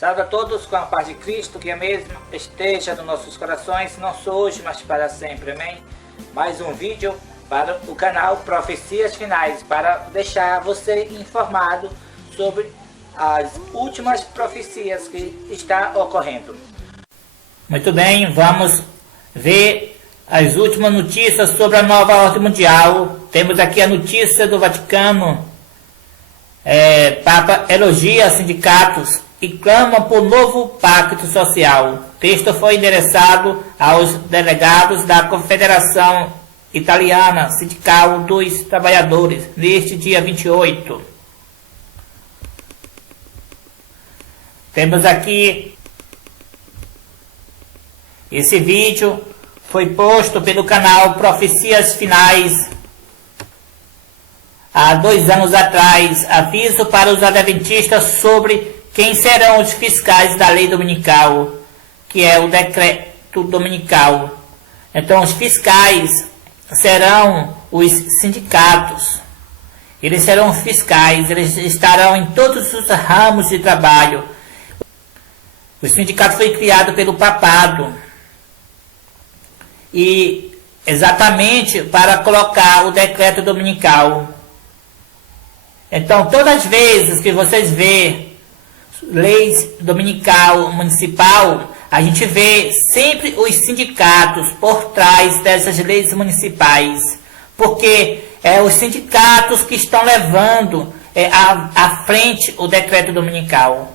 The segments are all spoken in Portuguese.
Salve a todos com a paz de Cristo, que a mesma esteja nos nossos corações, não só hoje, mas para sempre, amém? Mais um vídeo para o canal Profecias Finais, para deixar você informado sobre as últimas profecias que está ocorrendo. Muito bem, vamos ver as últimas notícias sobre a nova ordem mundial. Temos aqui a notícia do Vaticano. Papa elogia sindicatos e clama por novo pacto social. O texto foi endereçado aos delegados da Confederação Italiana Sindical dos Trabalhadores, neste dia 28. Temos aqui esse vídeo, foi posto pelo canal Profecias Finais há 2 anos atrás. Aviso para os adventistas sobre quem serão os fiscais da lei dominical, que é o decreto dominical. Então, os fiscais serão os sindicatos. Eles serão fiscais, eles estarão em todos os ramos de trabalho. O sindicato foi criado pelo papado, e exatamente para colocar o decreto dominical. Então, todas as vezes que vocês vê leis dominical, municipal, a gente vê sempre os sindicatos por trás dessas leis municipais, porque os sindicatos que estão levando à frente o decreto dominical.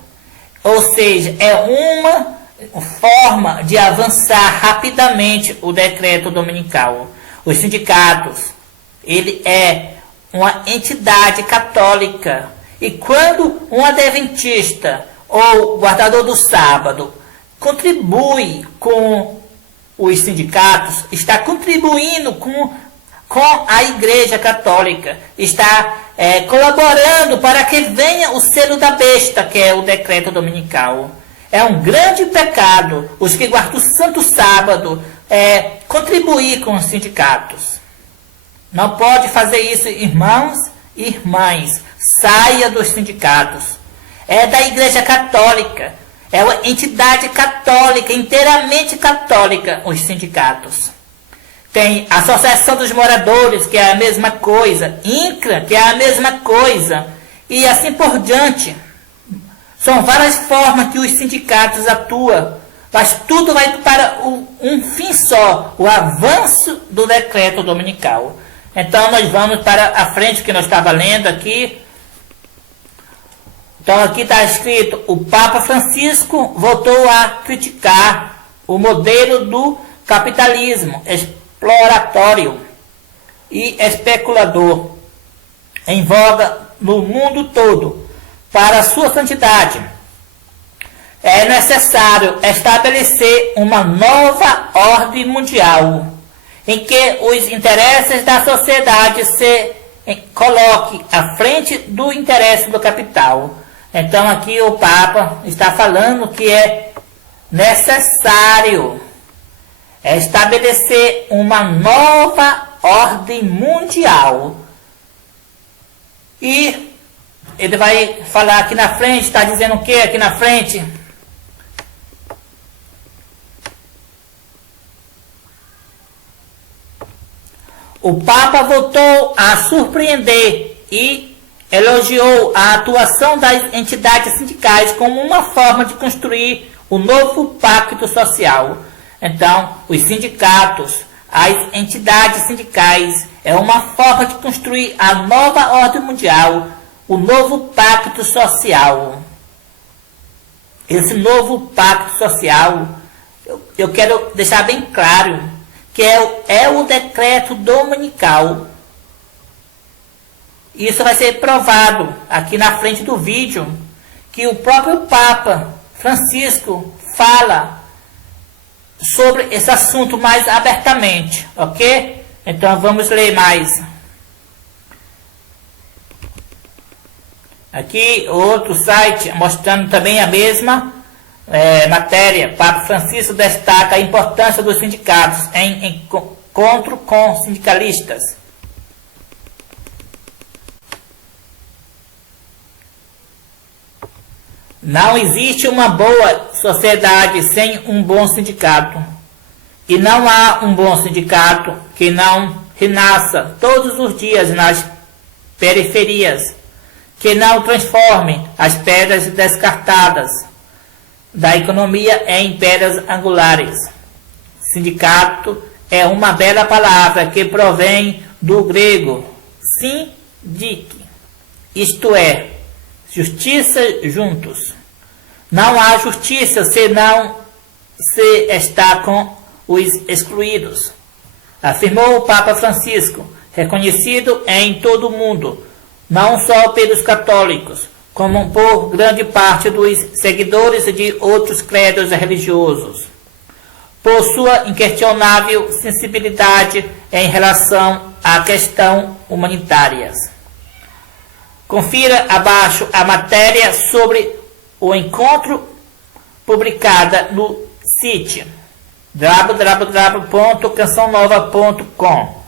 Ou seja, é uma forma de avançar rapidamente o decreto dominical. Os sindicatos, ele é uma entidade católica, e quando um adventista ou guardador do sábado contribui com os sindicatos, está contribuindo com a Igreja Católica, está colaborando para que venha o selo da besta, que é o decreto dominical. É um grande pecado os que guardam o Santo Sábado contribuir com os sindicatos. Não pode fazer isso, irmãos e irmãs. Saia dos sindicatos. É da Igreja Católica. É uma entidade católica, inteiramente católica, os sindicatos. Tem a Associação dos Moradores, que é a mesma coisa. INCRA, que é a mesma coisa. E assim por diante. São várias formas que os sindicatos atuam, mas tudo vai para um fim só, o avanço do decreto dominical. Então nós vamos para a frente, que nós estava lendo aqui. Então aqui está escrito: o Papa Francisco voltou a criticar o modelo do capitalismo exploratório e especulador em voga no mundo todo. Para a sua santidade, é necessário estabelecer uma nova ordem mundial, em que os interesses da sociedade se coloquem à frente do interesse do capital. Então aqui o Papa está falando que é necessário estabelecer uma nova ordem mundial. E ele vai falar aqui na frente, está dizendo o que aqui na frente? O Papa voltou a surpreender e elogiou a atuação das entidades sindicais como uma forma de construir o novo pacto social. Então, os sindicatos, as entidades sindicais, é uma forma de construir a nova ordem mundial, o novo pacto social. Esse novo pacto social, eu quero deixar bem claro, que é o decreto dominical. Isso vai ser provado aqui na frente do vídeo, que o próprio Papa Francisco fala sobre esse assunto mais abertamente, ok? Então vamos ler mais. Aqui outro site mostrando também a mesma matéria. Papa Francisco destaca a importância dos sindicatos em encontro com sindicalistas. Não existe uma boa sociedade sem um bom sindicato. E não há um bom sindicato que não renasça todos os dias nas periferias, que não transforme as pedras descartadas da economia em pedras angulares. Sindicato é uma bela palavra que provém do grego syndik, isto é, justiça juntos. Não há justiça se não se está com os excluídos, afirmou o Papa Francisco, reconhecido em todo o mundo, não só pelos católicos, como por grande parte dos seguidores de outros credos religiosos, por sua inquestionável sensibilidade em relação à questão humanitária. Confira abaixo a matéria sobre o encontro publicada no sítio www.cançãonova.com.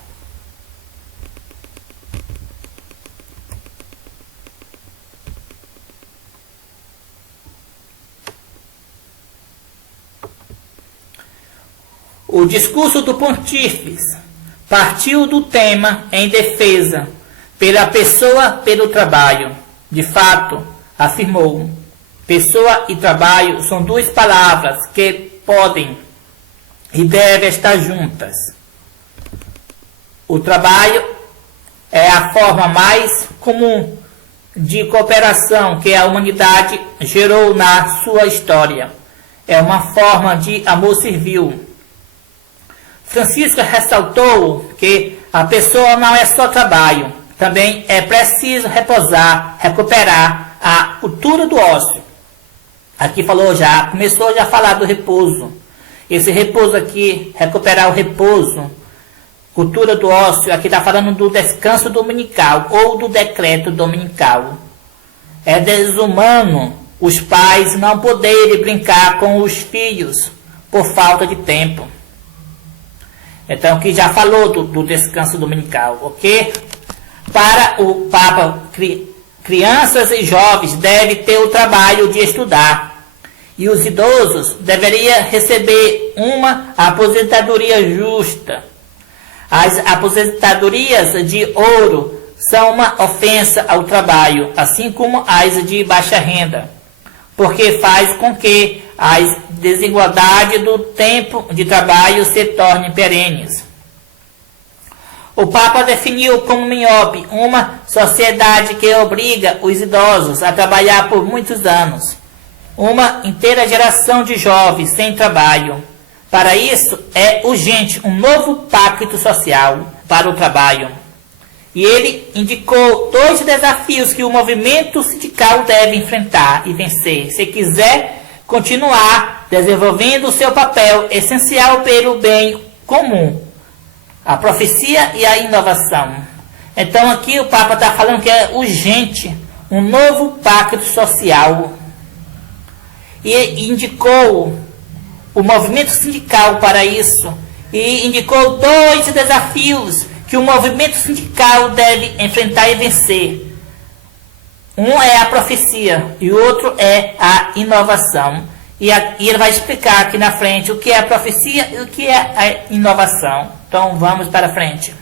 O discurso do Pontífice partiu do tema em defesa pela pessoa pelo trabalho. De fato, afirmou, pessoa e trabalho são duas palavras que podem e devem estar juntas. O trabalho é a forma mais comum de cooperação que a humanidade gerou na sua história. É uma forma de amor servil. Francisco ressaltou que a pessoa não é só trabalho, também é preciso recuperar a cultura do ócio. Aqui começou já a falar do repouso. Esse repouso aqui, recuperar o repouso, cultura do ócio, aqui está falando do descanso dominical ou do decreto dominical. É desumano os pais não poderem brincar com os filhos por falta de tempo. Então, aqui já falou do descanso dominical, ok? Para o Papa, crianças e jovens devem ter o trabalho de estudar. E os idosos deveriam receber uma aposentadoria justa. As aposentadorias de ouro são uma ofensa ao trabalho, assim como as de baixa renda, porque faz com que as desigualdades do tempo de trabalho se tornem perenes. O Papa definiu como miope uma sociedade que obriga os idosos a trabalhar por muitos anos. Uma inteira geração de jovens sem trabalho. Para isso, é urgente um novo pacto social para o trabalho. E ele indicou 2 desafios que o movimento sindical deve enfrentar e vencer, se quiser continuar desenvolvendo o seu papel essencial pelo bem comum: a profecia e a inovação. Então aqui o Papa está falando que é urgente um novo pacto social. E indicou o movimento sindical para isso. E indicou 2 desafios que o movimento sindical deve enfrentar e vencer. Um é a profecia e o outro é a inovação. E ele vai explicar aqui na frente o que é a profecia e o que é a inovação. Então vamos para frente.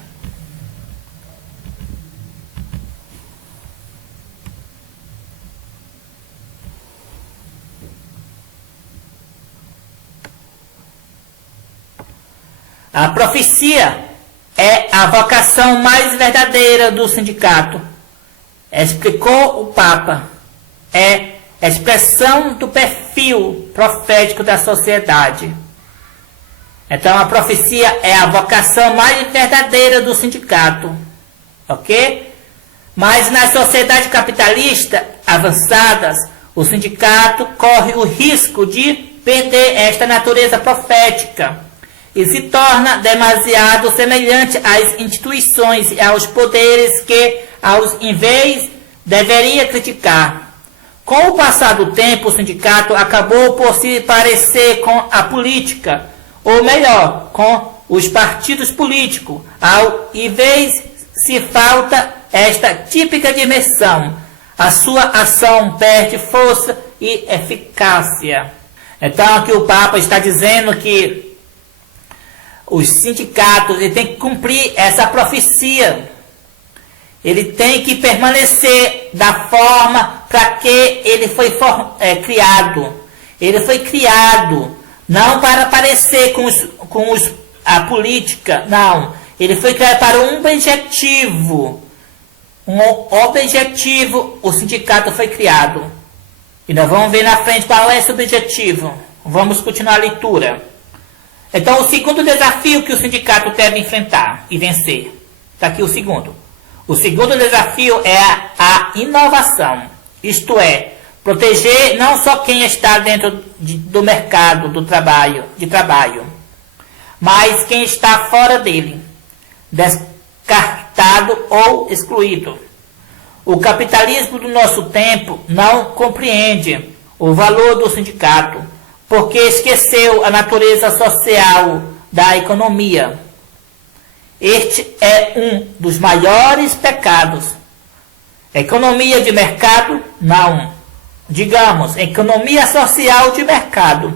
A profecia é a vocação mais verdadeira do sindicato, explicou o Papa. É a expressão do perfil profético da sociedade. Então a profecia é a vocação mais verdadeira do sindicato, ok? Mas nas sociedades capitalistas avançadas, o sindicato corre o risco de perder esta natureza profética e se torna demasiado semelhante às instituições e aos poderes que, aos invés, deveria criticar. Com o passar do tempo, o sindicato acabou por se parecer com a política, ou melhor, com os partidos políticos. Ao invés, se falta esta típica dimensão, a sua ação perde força e eficácia. Então aqui o Papa está dizendo que os sindicatos ele tem que cumprir essa profecia. Ele tem que permanecer da forma para que ele foi criado. Ele foi criado não para parecer com a política, não. Ele foi criado para um objetivo. Um objetivo, o sindicato foi criado. E nós vamos ver na frente qual é esse objetivo. Vamos continuar a leitura. Então, o segundo desafio que o sindicato deve enfrentar e vencer. Está aqui o segundo. O segundo desafio é a inovação. Isto é, proteger não só quem está dentro do mercado de trabalho, mas quem está fora dele, descartado ou excluído. O capitalismo do nosso tempo não compreende o valor do sindicato, porque esqueceu a natureza social da economia. Este é um dos maiores pecados. Economia de mercado? Não. Digamos, economia social de mercado.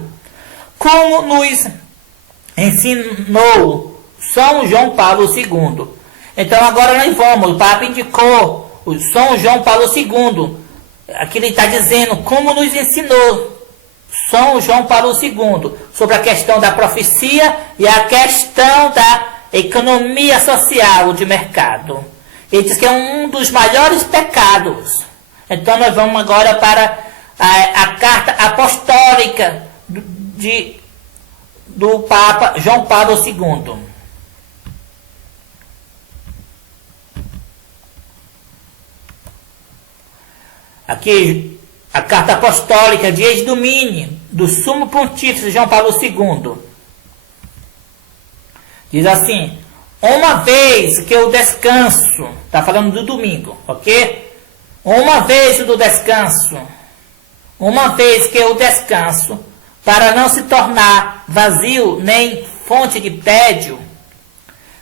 Como nos ensinou São João Paulo II. Então agora nós vamos, o Papa indicou o São João Paulo II. Aqui ele está dizendo como nos ensinou São João Paulo II sobre a questão da profecia e a questão da economia social de mercado. Ele diz que é um dos maiores pecados. Então nós vamos agora para a carta apostólica do Papa João Paulo II. Aqui a carta apostólica de ex-domínio do Sumo Pontífice João Paulo II. Diz assim: uma vez que eu descanso, está falando do domingo, ok? Uma vez do descanso, uma vez que eu descanso, para não se tornar vazio nem fonte de tédio,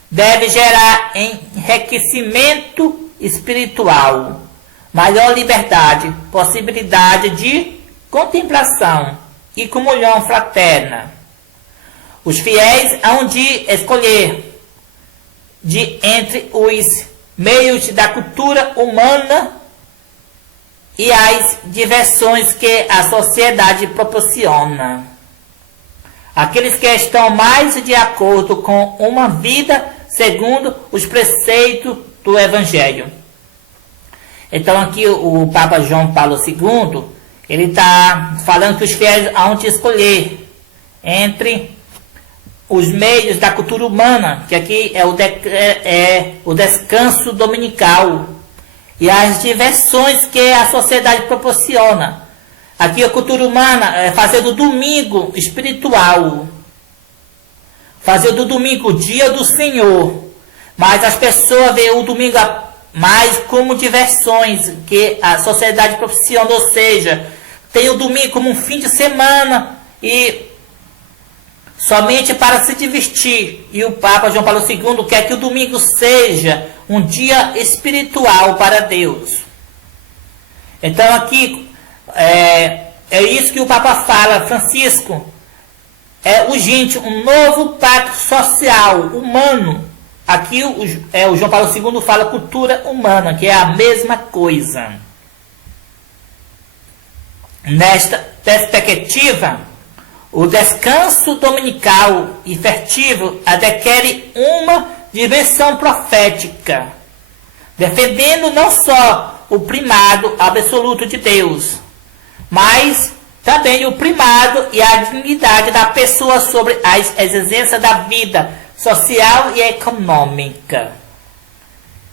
deve gerar enriquecimento espiritual, maior liberdade, possibilidade de contemplação e comunhão fraterna. Os fiéis hão de escolher entre os meios da cultura humana e as diversões que a sociedade proporciona. Aqueles que estão mais de acordo com uma vida segundo os preceitos do Evangelho. Então aqui o Papa João Paulo II, ele está falando que os fiéis hão de escolher entre os meios da cultura humana, que aqui é o descanso dominical, e as diversões que a sociedade proporciona. Aqui a cultura humana é fazer do domingo espiritual, fazer do domingo o dia do Senhor, mas as pessoas veem o domingo mais como diversões que a sociedade proporciona, ou seja, tem o domingo como um fim de semana e somente para se divertir. E o Papa João Paulo II quer que o domingo seja um dia espiritual para Deus. Então aqui é isso que o Papa fala, Francisco. É urgente um novo pacto social, humano. Aqui o João Paulo II fala cultura humana, que é a mesma coisa. Nesta perspectiva, o descanso dominical e festivo adquire uma dimensão profética, defendendo não só o primado absoluto de Deus, mas também o primado e a dignidade da pessoa sobre as exigências da vida social e econômica,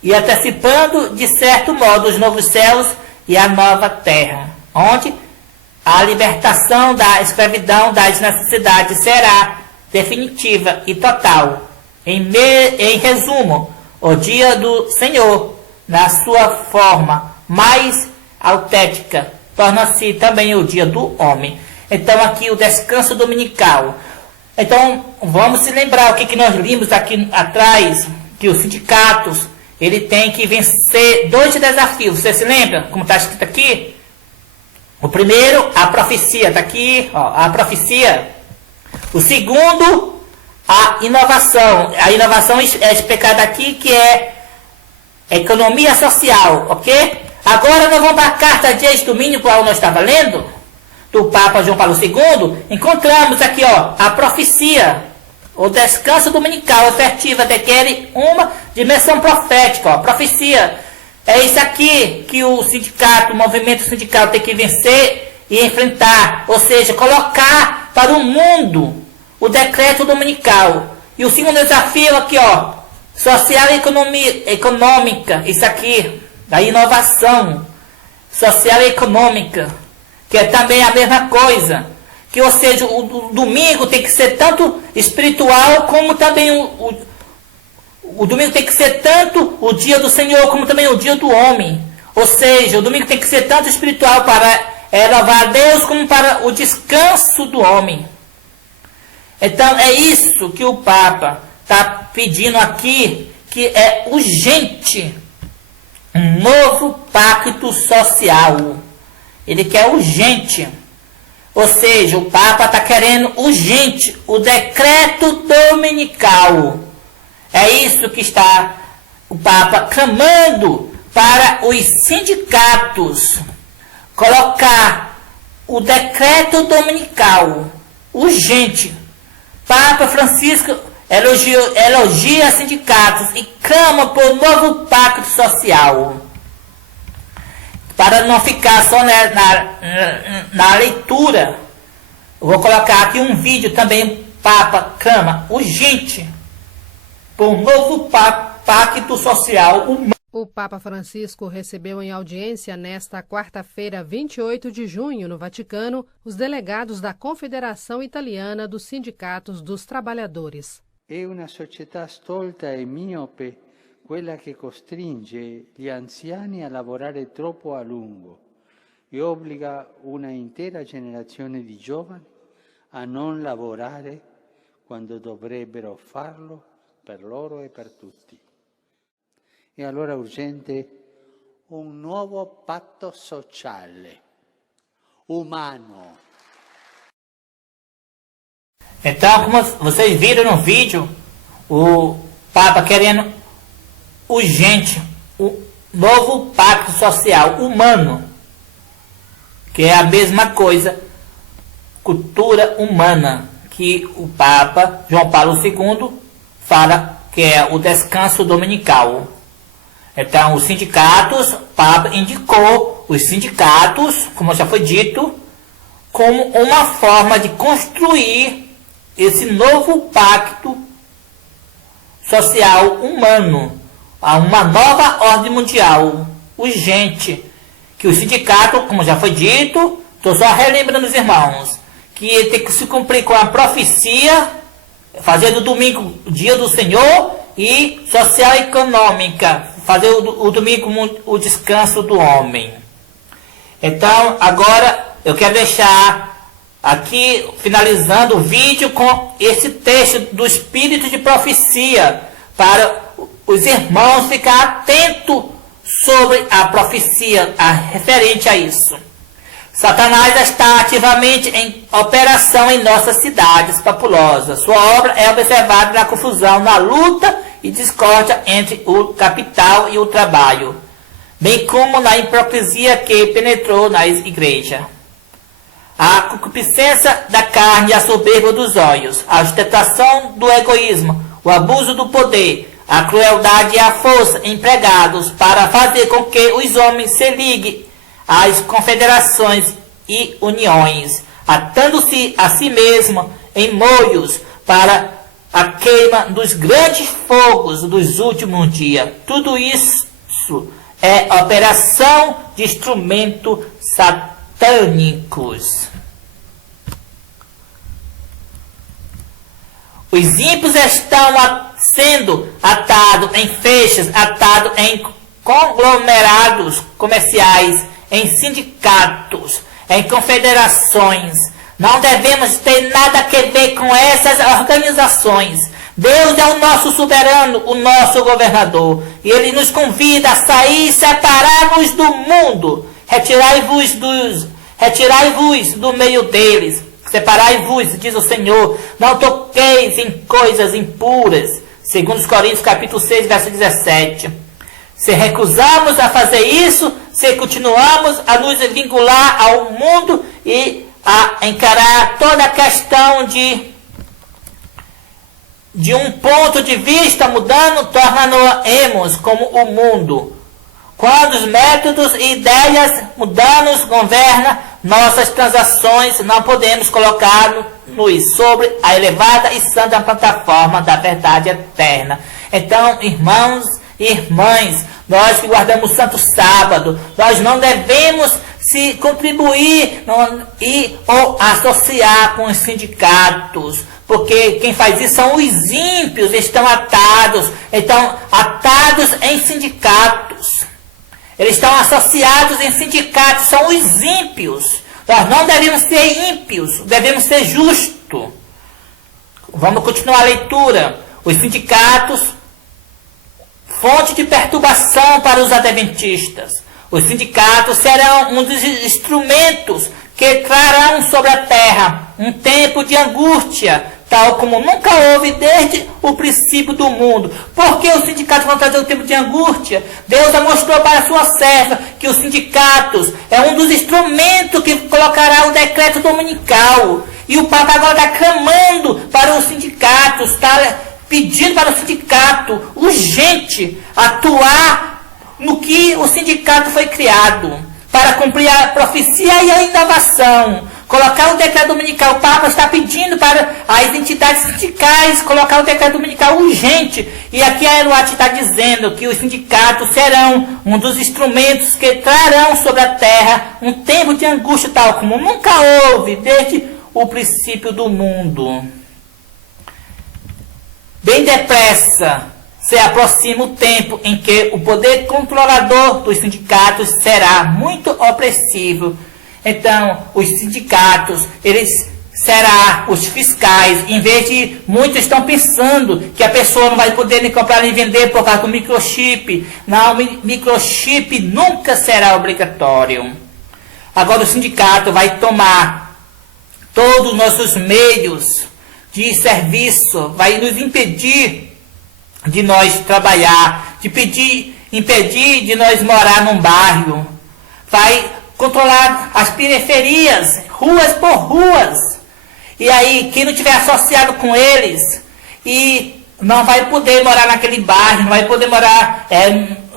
e antecipando, de certo modo, os novos céus e a nova terra, onde a libertação da escravidão das necessidades será definitiva e total. Em resumo, o dia do Senhor, na sua forma mais autêntica, torna-se também o dia do homem. Então aqui o descanso dominical. Então vamos se lembrar o que nós vimos aqui atrás, que os sindicatos, ele tem que vencer dois desafios. Você se lembra como está escrito aqui? O primeiro, a profecia, está aqui, ó, a profecia. O segundo, a inovação. A inovação é explicada aqui, que é economia social, ok? Agora nós vamos para a carta de ex-domínio, qual nós estávamos lendo, do Papa João Paulo II. Encontramos aqui, ó, a profecia, o descanso dominical efetiva requer uma dimensão profética, ó, profecia. É isso aqui que o sindicato, o movimento sindical tem que vencer e enfrentar, ou seja, colocar para o mundo o decreto dominical. E o segundo desafio aqui, ó, social e econômica, isso aqui, da inovação social e econômica, que é também a mesma coisa. Que, ou seja, o domingo tem que ser tanto espiritual como também o domingo tem que ser tanto o dia do Senhor como também o dia do homem. Ou seja, o domingo tem que ser tanto espiritual para louvar a Deus como para o descanso do homem. Então é isso que o Papa está pedindo aqui, que é urgente um novo pacto social. Ele quer urgente. Ou seja, o Papa está querendo urgente o decreto dominical. É isso que está o Papa clamando para os sindicatos colocar o decreto dominical urgente. Papa Francisco elogia sindicatos e clama por um novo pacto social. Para não ficar só na leitura, eu vou colocar aqui um vídeo também. Papa clama urgente por um novo pacto social humano. O Papa Francisco recebeu em audiência nesta quarta-feira, 28 de junho, no Vaticano, os delegados da Confederação Italiana dos Sindicatos dos Trabalhadores. È una società stolta e miope quella che costringe gli anziani a lavorare troppo a lungo e obbliga una intera generazione di giovani a non lavorare quando dovrebbero farlo per loro e per tutti. E allora è urgente un nuovo patto sociale, umano. Então, como vocês viram no vídeo, o Papa querendo urgente o novo pacto social humano, que é a mesma coisa, cultura humana, que o Papa João Paulo II fala que é o descanso dominical. Então, os sindicatos, o Papa indicou os sindicatos, como já foi dito, como uma forma de construir esse novo pacto social humano, a uma nova ordem mundial urgente, que o sindicato, como já foi dito, estou só relembrando os irmãos, que tem que se cumprir com a profecia, fazer do domingo o dia do Senhor, e social e econômica, fazer o domingo o descanso do homem. Então, agora eu quero deixar aqui, finalizando o vídeo, com esse texto do Espírito de Profecia, para os irmãos ficarem atentos sobre a profecia referente a isso. Satanás está ativamente em operação em nossas cidades populosas. Sua obra é observada na confusão, na luta e discórdia entre o capital e o trabalho, bem como na hipocrisia que penetrou nas igrejas. A concupiscência da carne e a soberba dos olhos, a ostentação do egoísmo, o abuso do poder, a crueldade e a força empregados para fazer com que os homens se liguem às confederações e uniões, atando-se a si mesmo em molhos para a queima dos grandes fogos dos últimos dias. Tudo isso é operação de instrumentos satânicos. Os ímpios estão sendo atados em feixes, atados em conglomerados comerciais, em sindicatos, em confederações. Não devemos ter nada a ver com essas organizações. Deus é o nosso soberano, o nosso governador. E Ele nos convida a sair e separar-nos do mundo. Retirai-vos dos Retirai-vos do meio deles, separai-vos, diz o Senhor, não toqueis em coisas impuras. Segundo os Coríntios, capítulo 6, verso 17. Se recusamos a fazer isso, se continuamos a nos vincular ao mundo e a encarar toda a questão de um ponto de vista mudando, tornando-nos como o mundo. Quando os métodos e ideias mudanos governam nossas transações, não podemos colocar-nos sobre a elevada e santa plataforma da verdade eterna. Então, irmãos e irmãs, nós que guardamos o Santo Sábado, nós não devemos se contribuir ou associar com os sindicatos, porque quem faz isso são os ímpios, estão atados em sindicatos. Eles estão associados em sindicatos, são os ímpios. Nós não devemos ser ímpios, devemos ser justos. Vamos continuar a leitura. Os sindicatos, fonte de perturbação para os adventistas. Os sindicatos serão um dos instrumentos que trarão sobre a terra um tempo de angústia, tal como nunca houve desde o princípio do mundo. Por que os sindicatos vão trazer o tempo de angústia? Deus mostrou para a sua serva que os sindicatos é um dos instrumentos que colocará o decreto dominical. E o Papa agora está clamando para os sindicatos, está pedindo para o sindicato urgente atuar no que o sindicato foi criado, para cumprir a profecia e a inovação. Colocar o decreto dominical. O Papa está pedindo para as entidades sindicais colocar o decreto dominical urgente. E aqui a Eluate está dizendo que os sindicatos serão um dos instrumentos que trarão sobre a terra um tempo de angústia tal como nunca houve desde o princípio do mundo. Bem depressa se aproxima o tempo em que o poder controlador dos sindicatos será muito opressivo. Então, os sindicatos, eles serão os fiscais, em vez de muitos estão pensando que a pessoa não vai poder nem comprar nem vender por causa do microchip. Não, o microchip nunca será obrigatório. Agora o sindicato vai tomar todos os nossos meios de serviço, vai nos impedir de nós trabalhar, impedir de nós morar num bairro, vai controlar as periferias, ruas por ruas. E aí, quem não tiver associado com eles, e não vai poder morar naquele bairro, não vai poder morar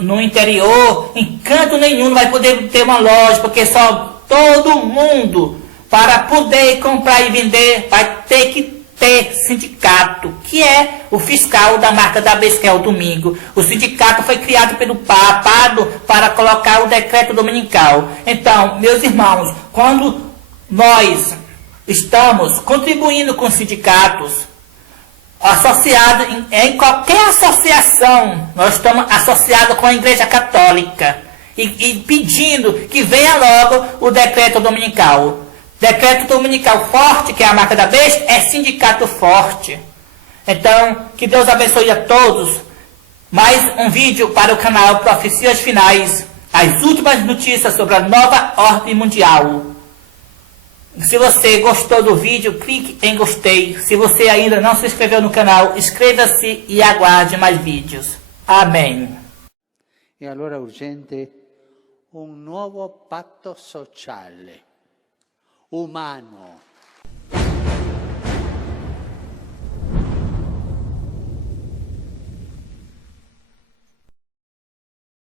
no interior, em canto nenhum, não vai poder ter uma loja, porque só todo mundo, para poder comprar e vender, vai ter que ter sindicato, que é o fiscal da marca da besta, que é o domingo. O sindicato foi criado pelo papado para colocar o decreto dominical. Então, meus irmãos, quando nós estamos contribuindo com sindicatos, associados em qualquer associação, nós estamos associados com a Igreja Católica e pedindo que venha logo o decreto dominical. Decreto dominical forte, que é a marca da besta, é sindicato forte. Então, que Deus abençoe a todos. Mais um vídeo para o canal Profecias Finais. As últimas notícias sobre a nova ordem mundial. Se você gostou do vídeo, clique em gostei. Se você ainda não se inscreveu no canal, inscreva-se e aguarde mais vídeos. Amém. E allora urgente un nuovo patto sociale, umano,